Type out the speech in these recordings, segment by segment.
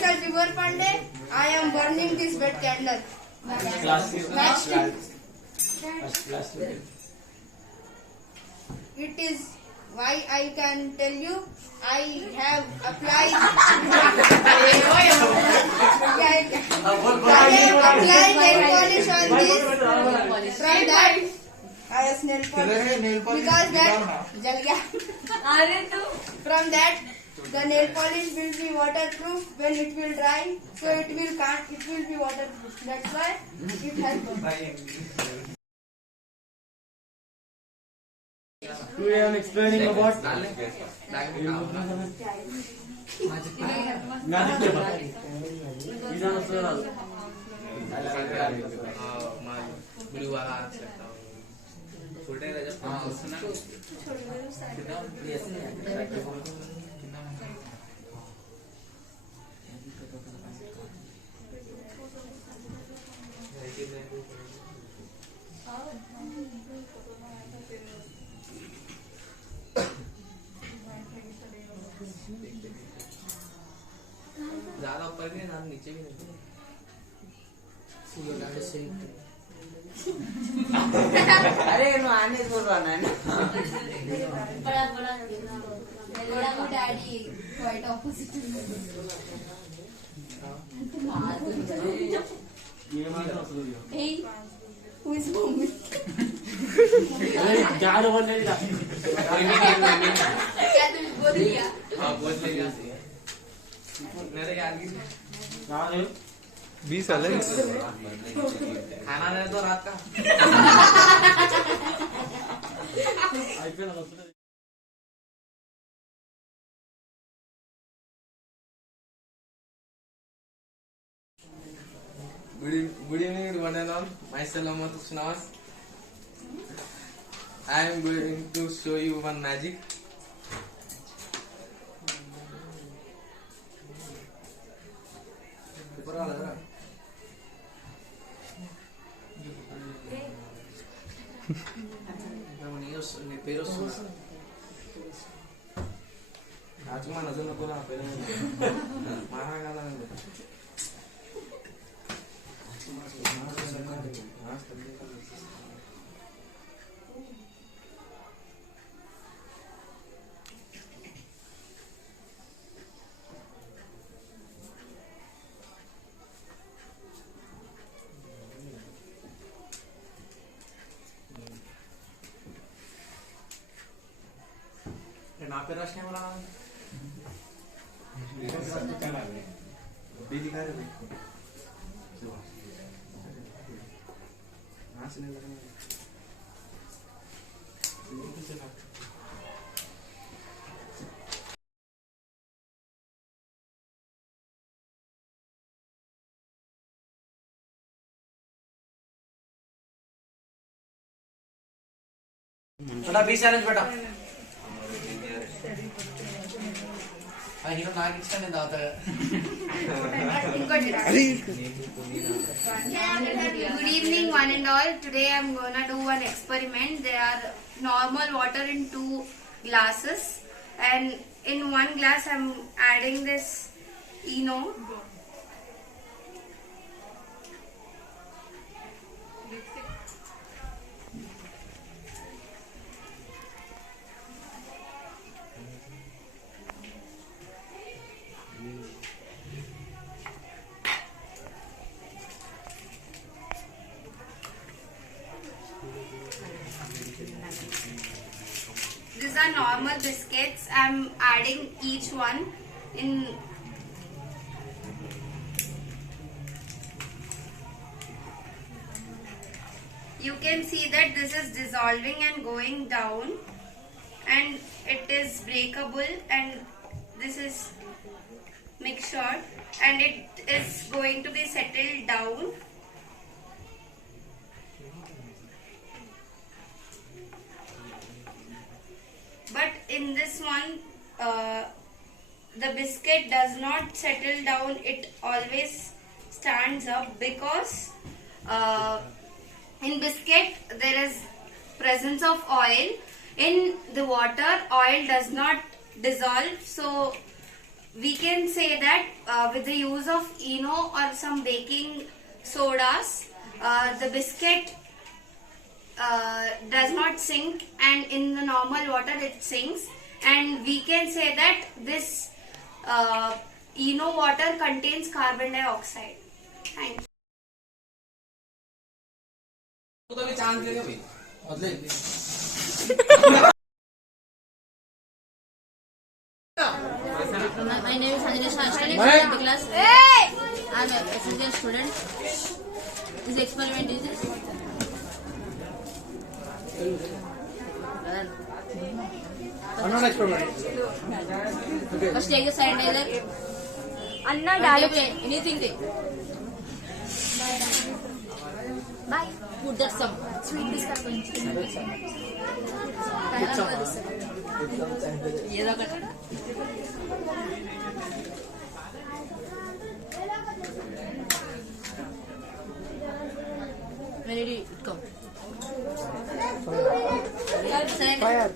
myself Vibhor Pandey. I am burning this wet candle. It is why I can tell you I have applied. I have applied nail polish on this. From that, I have nail polish because that jal gaya. From that, the nail polish will be waterproof when it will dry. So it will be waterproof. That's why it has gone. Today I am explaining about ज्यादा ऊपर भी नहीं नीचे भी नहीं अरे no आने बोल रहा ना बड़ा वो daddy quite opposite hey who is mommy क्या बोल रही है क्या तुम बोल दिया हाँ बोल लेगा मेरे यार की बी साइलेंस खाना दे तो रात का Good evening one and all. Myself Ahmad Usnas. I am going to show you one magic. Cuma nazar नको ना पहले मारा गाला नहीं ना पे रखने वाला दिखा रहे हंसने लगना बेटा 20 चैलेंज बेटा हीरो नाग इच्छा नहीं दाता Good evening one and all. Today I am gonna do one experiment. There are normal water in 2 glasses and in one glass I am adding this Eno. These are normal biscuits. I am adding each one in. You can see that this is dissolving and going down, and it is breakable, and this is mixture, and it is going to be settled down. But in this one, the biscuit does not settle down. It always stands up because in biscuit there is presence of oil. In the water, oil does not dissolve. So we can say that with the use of Eno or some baking sodas, the biscuit does not sink, and in the normal water it sinks. And we can say that this Eno water contains carbon dioxide. Thank you. Chance देगा भाई बदले My name is Anjali Shah. I study in 7th class. I am a SSL student. This experiment is this. Unknown experiment. First take the sanitizer. Anna Anything take. Bye. Put that some. Sweet biscuit. ఏదో ఒకటి. When did it come? Fire.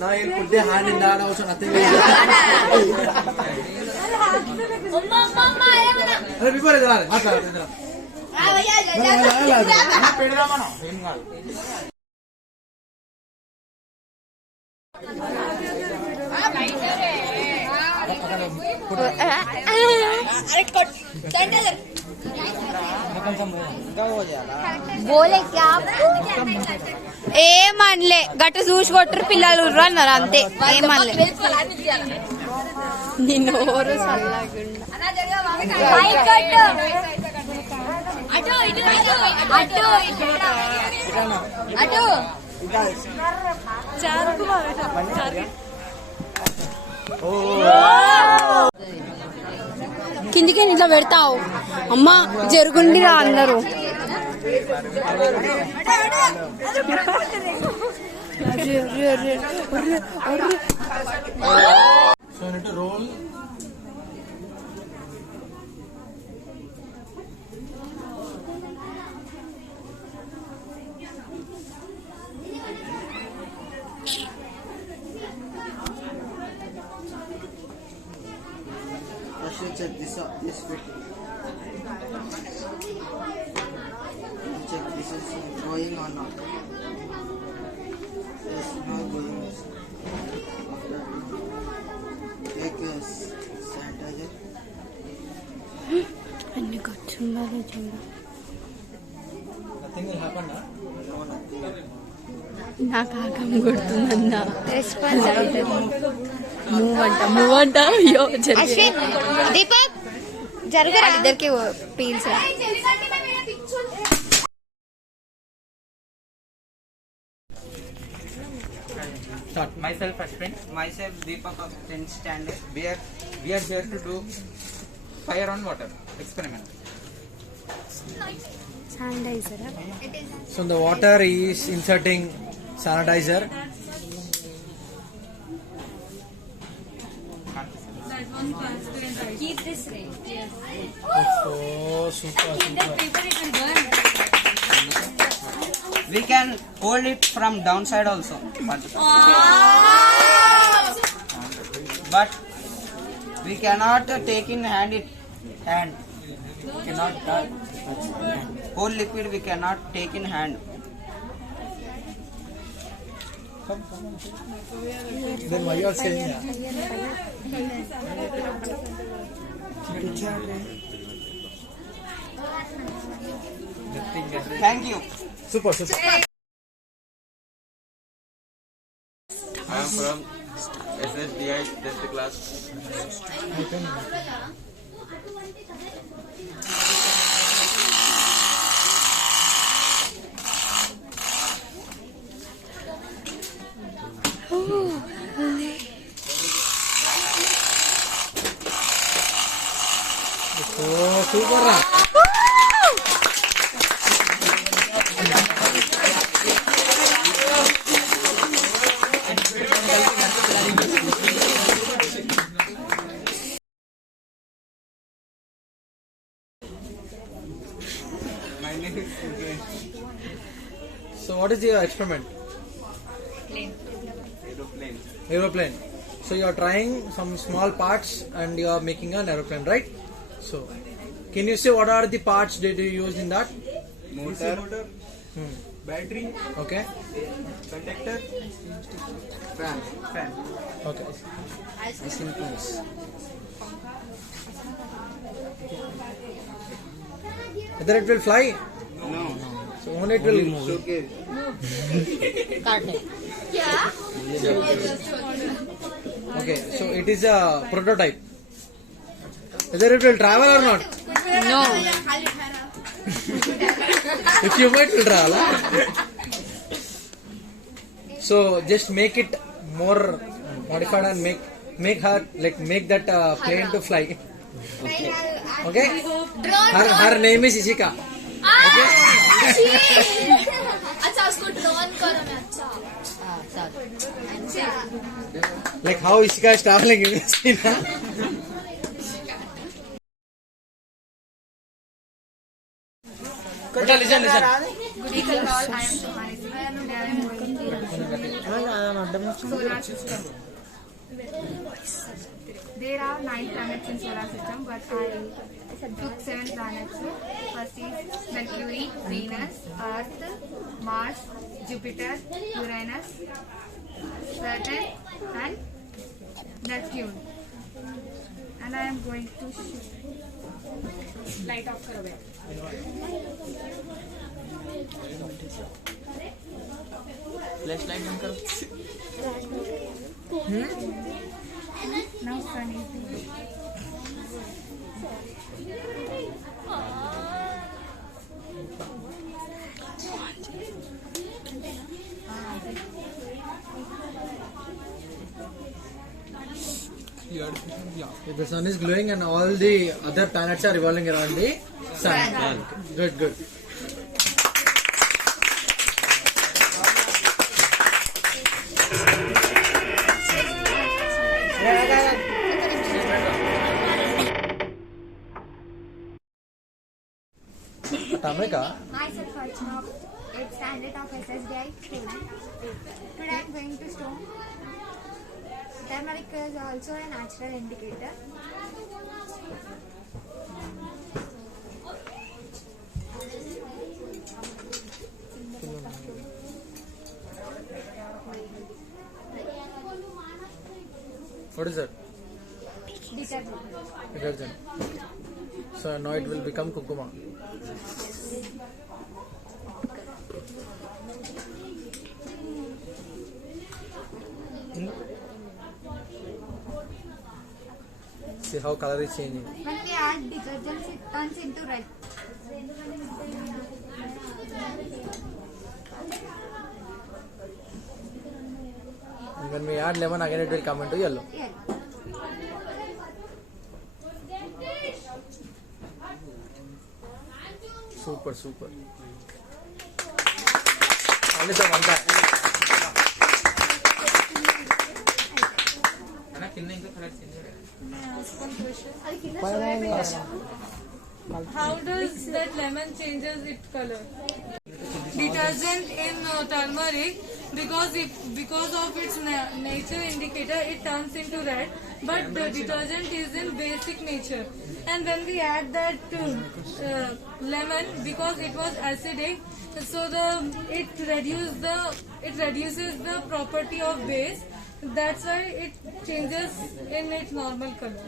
Now you'll put the hand in that also nothing. अरे बिल्कुल इधर आ हाथ लगा इधर पेड़रा मानो ఏం కాదు बोले क्या ఏమనలే గట్ట చూసి కొట్టరు పిల్లలు అన్నారు అంతే ఏమనలే నిన్ను ఓరు అటు కిందికి ఇట్లా పెడతావు అమ్మా జరుగుండిరా అందరూ So you need to roll. First you check this out, this fit. Check this is going or not. Yes, not going. Take a sanitizer. అన్ని కూర్చున్నారు Nothing will happen, huh? నాకు ఆగం కొడుతుందన్నా మూవ్ అంట అయ్యో దీపక్ జరుగురా ఇద్దరికి peels Start. Myself Ashwin. Myself Deepak of 10th standard. We are here to do fire on water experiment. Sanitiser So the water is inserting sanitizer. Keep this way. Yes. Oh, super. We can hold it from downside also. But we cannot take in hand. Cannot touch. Whole liquid we cannot take in hand. Then why you are saying that? Thank you. Super. I am from SSDI 10th class. Oh, super. My name is So what is your experiment? Aeroplane. So you are trying some small parts and you are making an aeroplane, right? So, can you say what are the parts that you use in that? Motor, battery, Okay. conductor, fan. Okay. Whether it will fly? No. So only it will move. Okay. Okay, so it is a prototype. Whether it will travel or not? No. If you might will travel. Huh? So just make it more modified and make that plane to fly. Okay? Her name is Ishika. अच्छा उसको drone करो मैं अच्छा Like how Ishika is traveling, you can see now. Okay, listen. Good evening all, I am Sumani. Today I am going to solar system. There are 9 planets in solar system, but I took 7 planets. First is Mercury, Venus, Earth, Mars, Jupiter, Uranus, Saturn and Neptune. And I am going to light off away. Flashlight on karo. Now sun is there. The sun is glowing and all the other planets are revolving around the sun. Good. Tameka. Myself Archana, 8th standard of SSDI student. Today I am going to show turmeric is also a natural indicator. What is that? Detergent. Detergent. So now it will become kukuma. See how color is changing. When we add detergent, it turns into red. And when we add lemon again it will come into yellow. Yellow. Super. Only the one time. Ana kinna inka color change How does that lemon changes its color? Detergent in turmeric, because of its nature indicator, it turns into red. But the detergent is in basic nature, and when we add that lemon, because it was acidic, so it reduces the property of base. That's why it changes in its normal color.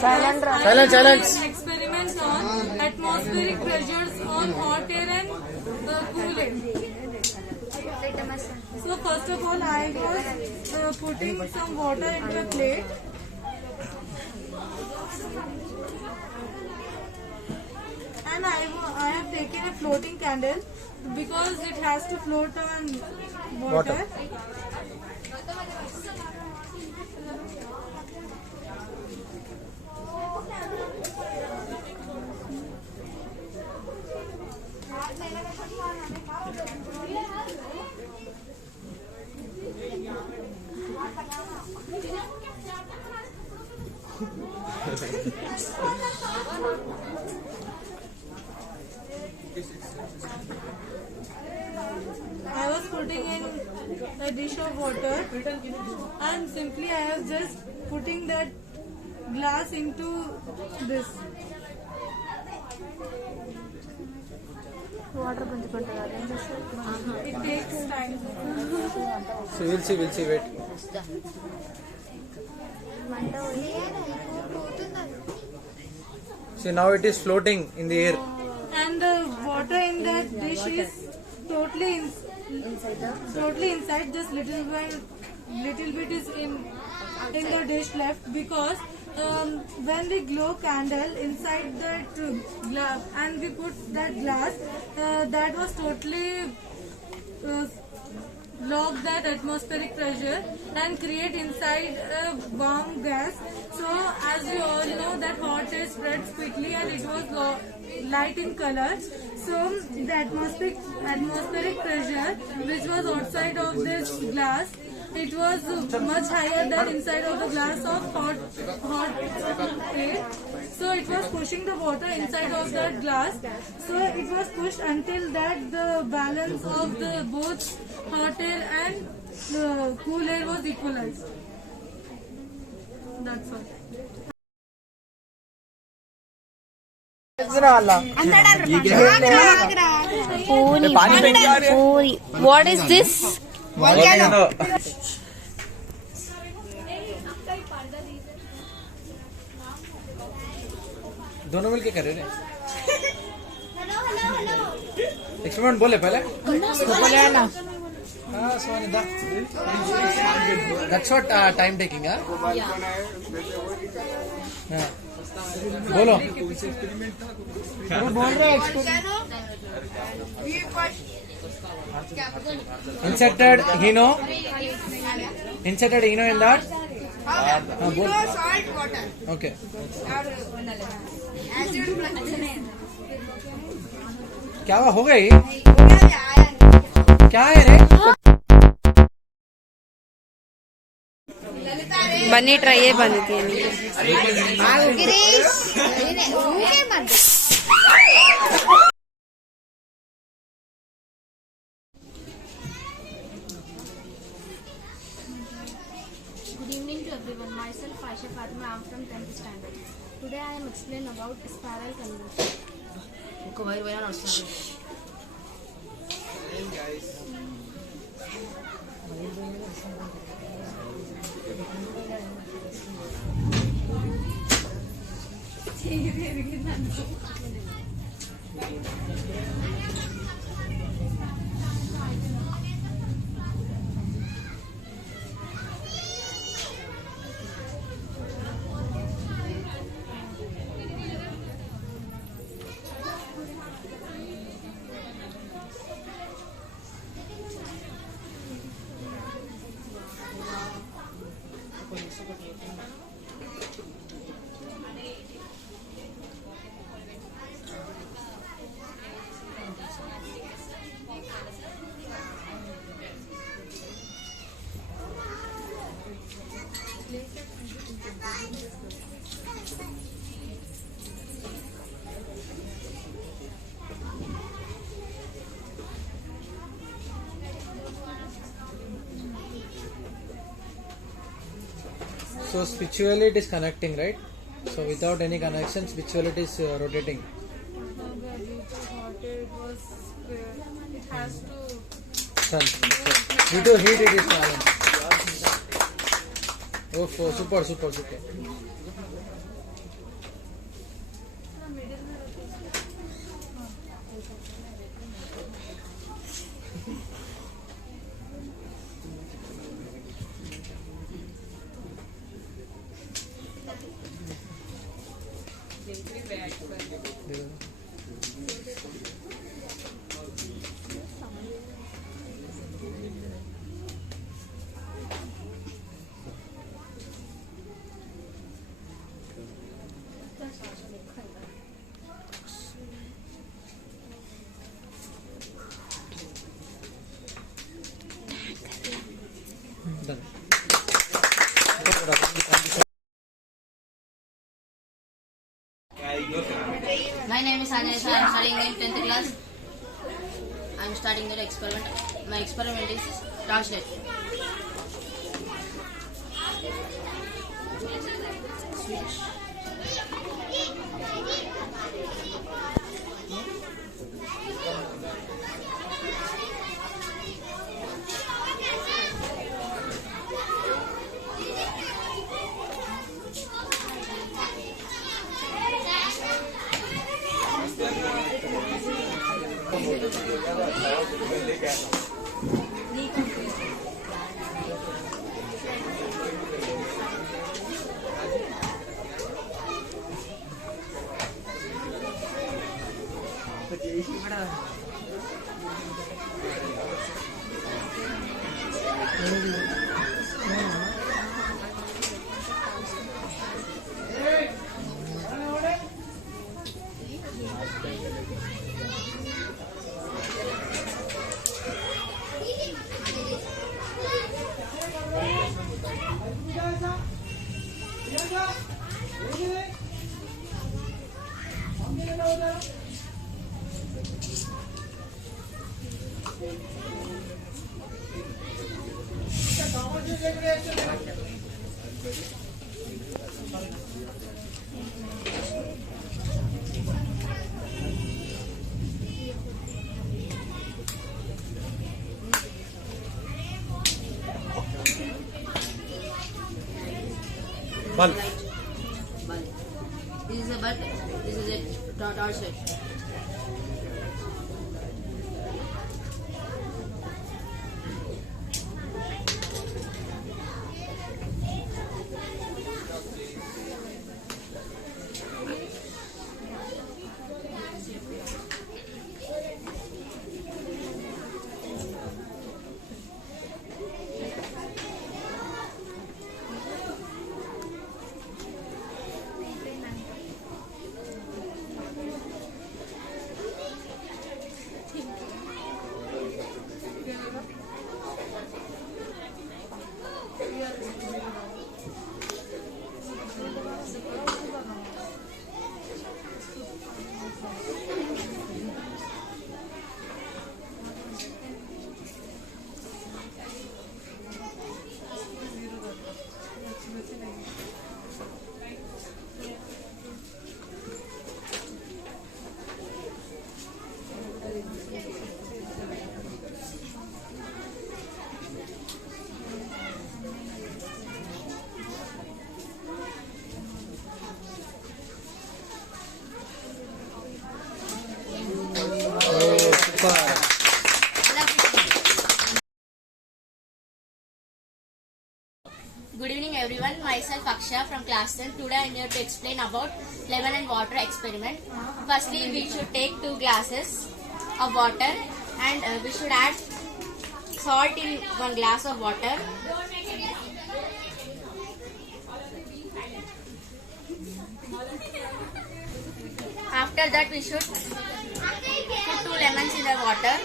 Silence. Experiments on atmospheric pressures on hot air and cool air. So first of all, I was putting some water into a plate. And I have taken a floating candle because it has to float on water. a dish of water, and simply I am just putting that glass into this. It takes time. So we'll see, wait. So now it is floating in the air. And the water in that dish is totally inside. Just little bit is in the dish left, because when we glow candle inside that glass and we put that glass, that was totally lock that atmospheric pressure and create inside a warm gas. So as we all know that hot air spreads quickly and it was light in color. So the atmospheric pressure which was outside of this glass, it was much higher than inside of the glass of hot air. So it was pushing the water inside of that glass. So it was pushed until that the balance of the both hot air and the cool air was equalized. That's all. What is this? Volcano. दोनों मिलके कर रहे हैं experiment बोले पहले हाँ सोनी दा that's what time taking हाँ बोलो बोल रहे inserted Hino in that Salt water. okay Acid plus क्या हुआ हो गई आया क्या है रे बनी ट्राई है बनी थी Good evening to everyone. Myself Aisha Fatima. I am from 10th standard. Today I am explaining about spiral convection. So spiritually it is connecting, right? So without any connection, spiritually it is rotating. It has to. Sun. Due to heat it is balanced. Oh, super. Done. My name is Anisha. I am studying in 10th class. I am starting the experiment. My experiment is translate. Bulb. This is a bulb. This is a torchlight. Good evening everyone, myself Aksha from class 10. Today I am here to explain about lemon and water experiment. Firstly, we should take 2 glasses of water and we should add salt in 1 glass of water. After that we should put 2 lemons in the water.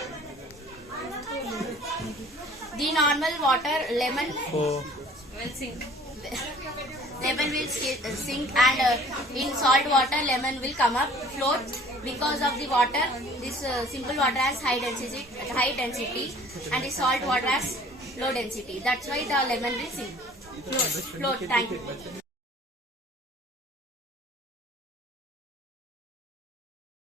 The normal water, lemon will sink. Lemon will sink and in salt water lemon will come up, float. Because of the water, this simple water has high density and the salt water has low density. That's why the lemon will sink. Float. Thank you.